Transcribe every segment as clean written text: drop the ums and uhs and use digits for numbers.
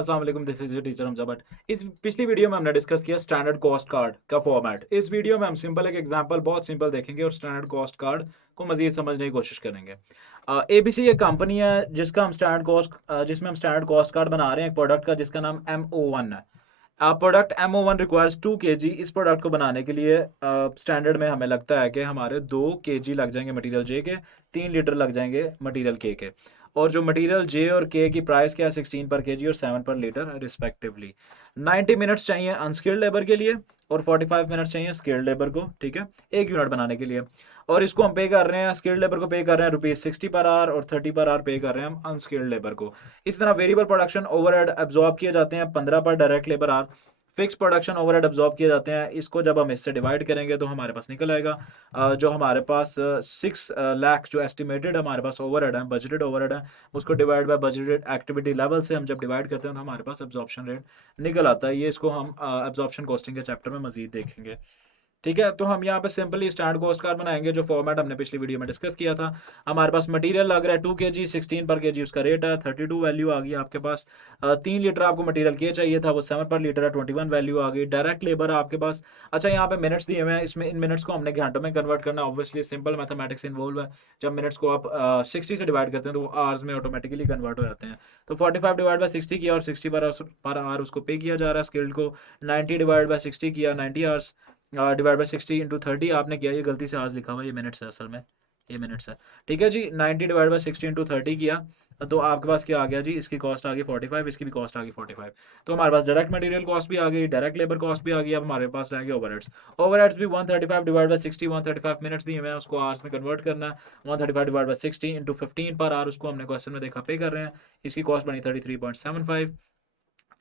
अस्सलाम वालेकुम, this is your teacher Hamza Bhatt. इस पिछली वीडियो में हमने डिस्कस किया स्टैंडर्ड कॉस्ट कार्ड का फॉर्मेट। इस वीडियो में हम सिंपल एक एग्जांपल बहुत सिंपल देखेंगे और स्टैंडर्ड कॉस्ट कार्ड को मज़ीद समझने की कोशिश करेंगे। एबीसी एक कंपनी है जिसमें हम स्टैंडर्ड कॉस्ट कार्ड बना रहे हैं एक प्रोडक्ट का जिसका नाम MO1 है। Product MO1 requires 2 kg। इस प्रोडक्ट को बनाने के लिए स्टैंडर्ड में हमें लगता है कि हमारे 2 kg लग जाएंगे मटेरियल जे के, 3 लीटर लग जाएंगे मटेरियल के। और जो मटेरियल जे और के की प्राइस क्या है 16 पर केजी और 7 पर लीटर रिस्पेक्टिवली। 90 मिनट्स चाहिए अनस्किल्ड लेबर के लिए और 45 मिनट्स चाहिए स्किल्ड लेबर को, ठीक है, एक यूनिट बनाने के लिए। और इसको हम पे कर रहे हैं, स्किल्ड लेबर को पे कर रहे हैं ₹60 पर आवर और 30 पर आवर पे कर रहे हैं हम अनस्किल्ड लेबर को। इस तरह वेरिएबल प्रोडक्शन ओवरहेड एब्जॉर्ब किए जाते हैं 15 पर direct labour our. Fix production overhead absorb किए जाते हैं। इसको जब हम इससे डिवाइड करेंगे तो हमारे पास निकल आएगा जो हमारे पास 6 लाख जो एस्टिमेटेड हमारे पास ओवरहेड है, बजटेड ओवरहेड है, उसको divide by budgeted activity level से हम जब डिवाइड करते हैं तो हमारे पास एब्जॉर्प्शन रेट निकल आता है। ये इसको हम एब्जॉर्प्शन कॉस्टिंग के चैप्टर में मजीद देखेंगे। ठीक है, तो हम यहाँ पे सिंपली स्टैंडर्ड कॉस्ट कार्ड बनाएंगे जो फॉर्मेट हमने पिछली वीडियो में डिस्कस किया था। हमारे पास मटेरियल लग रहा है 2 kg, 16 पर केजी उसका रेट है, 32 वैल्यू आ गई आपके पास। 3 लीटर आपको मटेरियल के चाहिए था, वो 7 पर लीटर है, 21 वैल्यू आ गई। डायरेक्ट लेबर आपके पास, अच्छा यहाँ पे मिनट्स दिए हुए हैं, इसमें इन मिनट्स को हमने घंटों में कन्वर्ट करना, ऑब्वियसली सिंपल मैथमेटिक्स इन्वॉल्व है। जब मिनट्स को आप 60 से डिवाइड करते हैं तो वो आवर्स में ऑटोमेटिकली कन्वर्ट हो जाते हैं। तो 45 डिवाइड बाय 60 किया और 60 पर आवर उसको पे किया जा रहा है स्किल्ड को। 90 डिवाइड बाय 60 किया, 90 आवर्स डिवाइड बाय 60 इंटू 30 आपने किया, ये गलती से आज लिखा हुआ है, ये मिनट्स है असल में, ये मिनट्स है। ठीक है जी, 90 डिवाइड बाय 60 इंटू 30 किया तो आपके पास क्या आ गया जी, इसकी कॉस्ट आ गई 45, इसकी भी कॉस्ट आ गई 45। तो हमारे पास डायरेक्ट मटेरियल कॉस्ट भी आ गई, डायरेक्ट लेबर कॉस्ट भी आ गई। अब हमारे पास रह गए ओवरहेड्स। ओवरहेड्स भी 135 डिवाइड बाय 60, 135 मिनट्स दिए हुए हैं, उसको आवर्स में कन्वर्ट करना है। 135 divide by 60 into 15 per hour, उसको हमने क्वेश्चन में देखा पे कर रहे हैं। इसकी कॉस्ट बनी 33.75।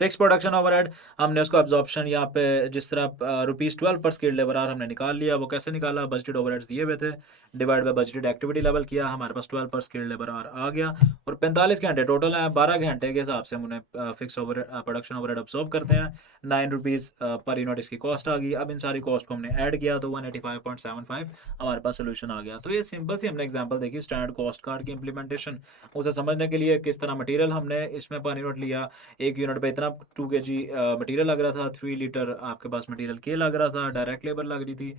फिक्स प्रोडक्शन ओवरहेड हमने उसको एब्जॉर्प्शन यहाँ पे जिस तरह ₹12 पर स्किल्ड लेबर आवर हमने निकाल लिया। वो कैसे निकाला, बजटेड ओवरहेड्स दिए हुए थे, divide by budgeted activity level किया, हमारे पास 12 पर स्किल्ड लेबर आवर आ गया। और 45 घंटे टोटल है, 12 घंटे के हिसाब से हम उन्हें fix over production overhead absorb करते हैं। ₹9 पर यूनिट इसकी कॉस्ट आ गई। अब इन सारी कॉस्ट को हमने ऐड किया तो 185.75 हमारे पास सोल्यूशन आ गया। तो ये सिंपल सी हमने एग्जाम्पल देखी स्टैंडर्ड कॉस्ट कार्ड की इंप्लीमेंटेशन, उसे समझने के लिए किस तरह मटीरियल हमने इसमें पर यूनिट लिया, एक यूनिट पे इतना 2 kg मटेरियल लग रहा था, 3 लीटर आपके पास मटेरियल के लग रहा था, डायरेक्ट लेबर लग रही थी,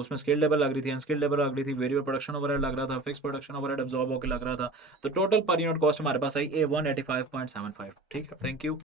उसमें स्किल्ड लेबर लग रही थी, अनस्किल्ड लेबर लग रही थी, वेरिएबल प्रोडक्शन ओवरहेड लग रहा था, फिक्स प्रोडक्शन ओवरहेड एब्जॉर्ब होकर लग रहा था। तो टोटल पर यूनिट कॉस्ट हमारे पास आई 185.75। ठीक है, थैंक यू।